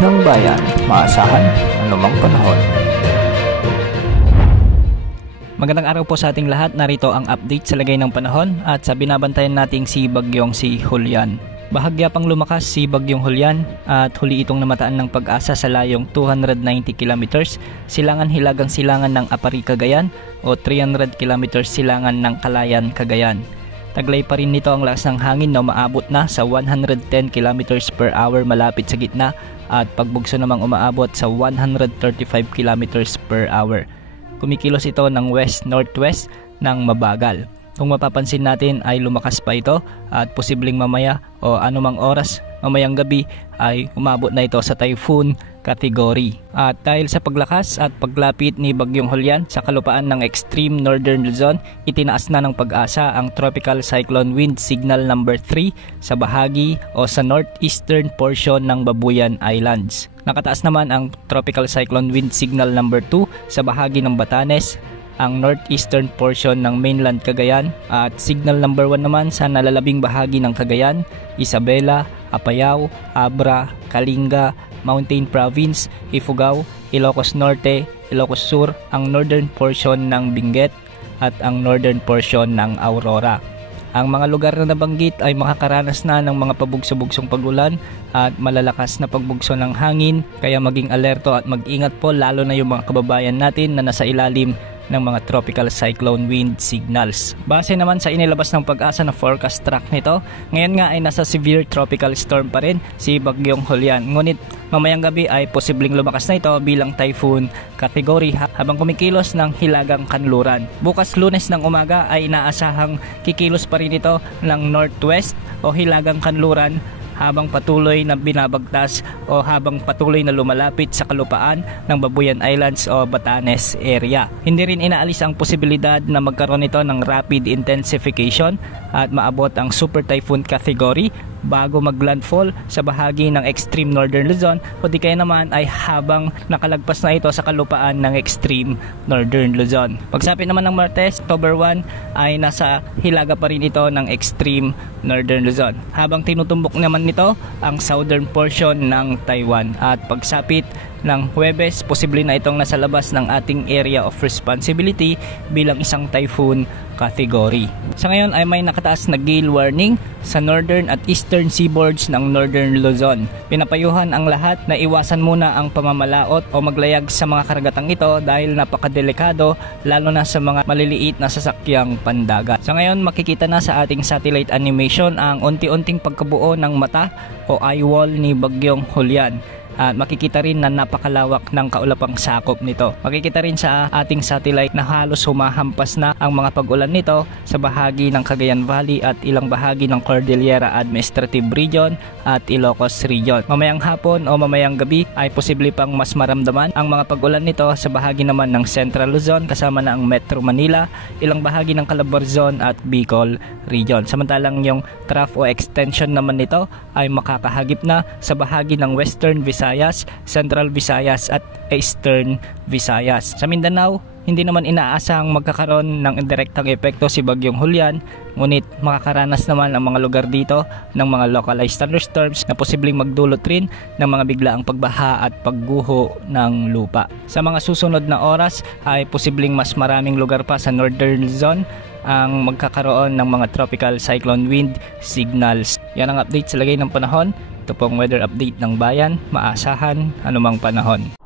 ng bayan, maasahan anumang panahon. Magandang araw po sa ating lahat. Narito ang update sa lagay ng panahon at sa binabantayan nating bagyong si Julian. Bahagya pang lumakas si bagyong Julian at huli itong namataan ng Pag-asa sa layong 290 kilometers silangan hilagang silangan ng Apari, Cagayan o 300 kilometers silangan ng Calayan, Cagayan. Taglay pa rin nito ang lakas ng hangin na umaabot na sa 110 kilometers per hour malapit sa gitna at pagbugso namang umaabot sa 135 kilometers per hour. Kumikilos ito ng west-northwest ng mabagal. Kung mapapansin natin ay lumakas pa ito at posibleng mamaya o anumang oras mamayang gabi ay umabot na ito sa typhoon category. At dahil sa paglakas at paglapit ni bagyong Julian sa kalupaan ng extreme northern Luzon, itinaas na ng Pag-asa ang tropical cyclone wind signal number 3 sa bahagi o sa northeastern portion ng Babuyan Islands. Nakataas naman ang tropical cyclone wind signal number 2 sa bahagi ng Batanes, ang northeastern portion ng mainland Cagayan at signal number 1 naman sa nalalabing bahagi ng Cagayan, Isabela, Apayao, Abra, Kalinga, Mountain Province, Ifugao, Ilocos Norte, Ilocos Sur, ang northern portion ng Benguet at ang northern portion ng Aurora. Ang mga lugar na nabanggit ay makakaranas na ng mga pabugso-bugsong pagulan at malalakas na pagbugso ng hangin, kaya maging alerto at mag-ingat po lalo na yung mga kababayan natin na nasa ilalim ng mga tropical cyclone wind signals. Base naman sa inilabas ng Pag-asa na forecast track nito, ngayon nga ay nasa severe tropical storm pa rin si bagyong Julian. Ngunit mamayang gabi ay posibleng lumakas na ito bilang typhoon category habang kumikilos ng hilagang kanluran. Bukas Lunes ng umaga ay inaasahang kikilos pa rin ito ng northwest o hilagang kanluran habang patuloy na binabagtas o habang patuloy na lumalapit sa kalupaan ng Babuyan Islands o Batanes area. Hindi rin inaalis ang posibilidad na magkaroon ito ng rapid intensification at maabot ang super typhoon category bago maglandfall sa bahagi ng extreme northern Luzon o di kaya naman ay habang nakalagpas na ito sa kalupaan ng extreme northern Luzon. Pagsapit naman ng Martes, October 1 ay nasa hilaga pa rin ito ng extreme northern Luzon. Habang tinutumbok naman nito ang southern portion ng Taiwan at pagsapit ng Huwebes, posible na itong nasa labas ng ating area of responsibility bilang isang typhoon category. Sa ngayon ay may nakataas na gale warning sa northern at eastern seaboards ng northern Luzon. Pinapayuhan ang lahat na iwasan muna ang pamamalaot o maglayag sa mga karagatang ito dahil napakadelikado lalo na sa mga maliliit na sasakyang pandagat. Sa ngayon makikita na sa ating satellite animation ang unti-unting pagkabuo ng mata o eye wall ni bagyong Julian. At makikita rin na napakalawak ng kaulapang sakop nito. Makikita rin sa ating satellite na halos humahampas na ang mga pag-ulan nito sa bahagi ng Cagayan Valley at ilang bahagi ng Cordillera Administrative Region at Ilocos Region. Mamayang hapon o mamayang gabi ay posible pang mas maramdaman ang mga pag-ulan nito sa bahagi naman ng Central Luzon kasama na ang Metro Manila, ilang bahagi ng Calabarzon at Bicol Region. Samantalang yung trough o extension naman nito ay makakahagip na sa bahagi ng Western Visayas, Central Visayas at Eastern Visayas. Sa Mindanao, hindi naman inaasahang magkakaroon ng indirektang epekto si bagyong Julian, ngunit makakaranas naman ang mga lugar dito ng mga localized thunderstorms na posibleng magdulot rin ng mga biglaang pagbaha at pagguho ng lupa. Sa mga susunod na oras ay posibleng mas maraming lugar pa sa northern Luzon ang magkakaroon ng mga tropical cyclone wind signals. Yan ang update sa lagay ng panahon. Ito pong weather update ng bayan, maasahan anumang panahon.